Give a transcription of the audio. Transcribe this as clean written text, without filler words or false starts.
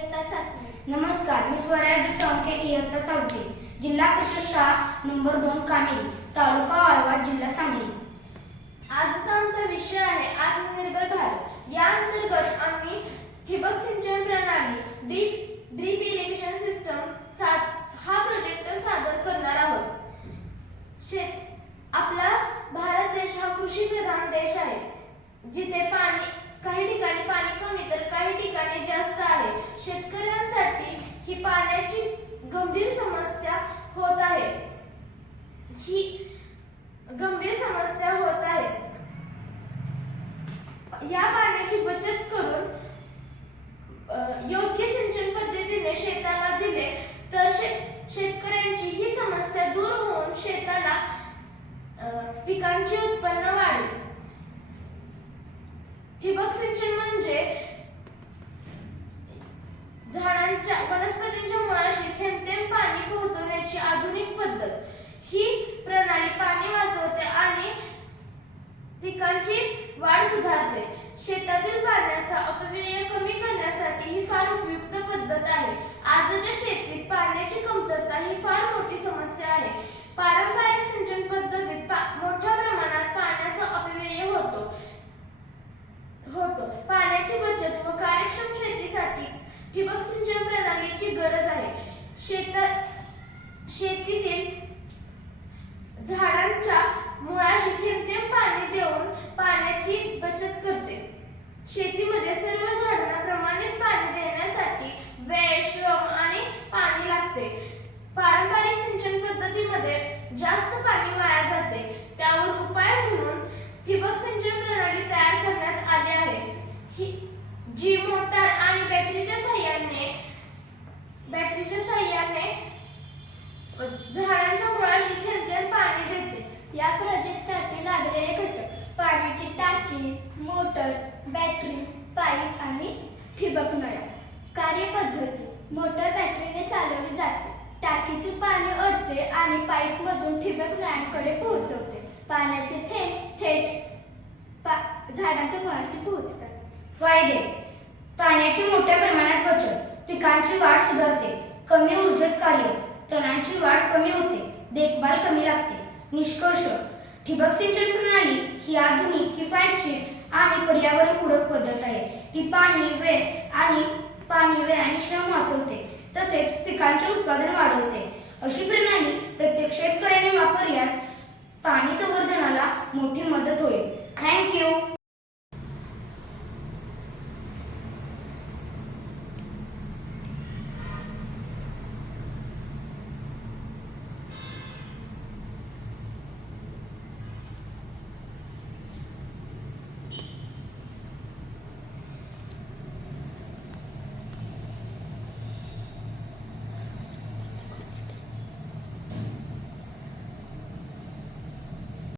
इयत्ता 7वी। नमस्कार, मी स्वराज सोंके इयत्ता 6वी, जिल्हा परिषद शाळा नंबर 2 कामेरी, तालुका वाळवा, जिल्हा सांगली। आजचा आमचा विषय आहे आत्मनिर्भर भारत। या अंतर्गत आम्ही ठिबक सिंचन प्रणाली ड्रीप इरिगेशन सिस्टम हा प्रोजेक्ट सादर करणार आहोत। आपला भारत देश हा कृषी प्रधान देश आहे, जिथे काही ठिकाणी पाणी कमी तर काही ठिकाणी जास्त आहे। शेतकऱ्यांसाठी ही पाण्याची गंभीर समस्या होत आहे। या पाण्याची बचत करून योग्य सिंचन पद्धतीने शेताला दिले तर शेतकऱ्यांची ही समस्या दूर होऊन शेताला पिकांचे उत्पन्न वाढेल। ठिबक सिंचन म्हणजे वनस्पतींच्या मुळाशी थेंब थेंब पाणी पोहोचवण्याची आधुनिक पद्धत। ही प्रणाली पाणी वाचवते आणि पिकांची वाढ सुधारते। शेतातील पाण्याचा अपव्यय कमी करण्यासाठी ही फार उपयुक्त पद्धत आहे। आजच्या शेतीत पाण्याची कमतरता ही फार मोठी समस्या आहे। पारंपरिक सिंचन पद्धतीत मोठ्या प्रमाणात पाण्याचा अपव्यय होतो। पाण्याची बचत व कार्यक्षम शेतीसाठी ठिबक सिंचन प्रणालीची गरज आहे। शेतीतील झाडांच्या मुळाशी थेंब थेंब पाणी देऊन पाण्याची बचत करते। शेतीमध्ये सर्व झाडांना प्रमाणित पाणी देण्यासाठी वेळ, श्रम आणि पाणी लागते। पारंपरिक सिंचन पद्धतीमध्ये जास्त पाणी वाया जाते। त्यावर उपाय म्हणून ठिबक सिंचन प्रणाली तयार करण्यात आली आहे, जी मोटार आणि बॅटरीच्या साहाय्याने झाडांच्या मुळाशी थेंब थेंब पाणी देते। या प्रोजेक्टसाठी लागलेले घटक: पाण्याची टाकी, मोटर, बॅटरी, पाईप आणि ठिबक नळ्या। कार्यपद्धती: मोटर बॅटरीने चालवली जाते, टाकीतून पाणी ओढते आणि पाईपमधून ठिबक नळ्यांकडे पोहोचवते। पाण्याचे थेंब थेट झाडांच्या मुळाशी पोहोचतात। फायदे: पाण्याची मोठ्या प्रमाणात बचत, पिकांची वाढ सुधारते, कमी ऊर्जेत कार्य, तणांची वाढ कमी होते, देखभाल कमी लागते। निष्कर्ष: ठिबक सिंचन प्रणाली ही आधुनिक, किफायतशीर आणि पर्यावरणपूरक पद्धत आहे। ती पाणी, वेळ आणि श्रम वाचवते, तसेच पिकांचे उत्पादन वाढवते। अशी प्रणाली प्रत्येक शेतकऱ्याने वापरल्यास पाणी संवर्धनाला मोठी मदत होईल।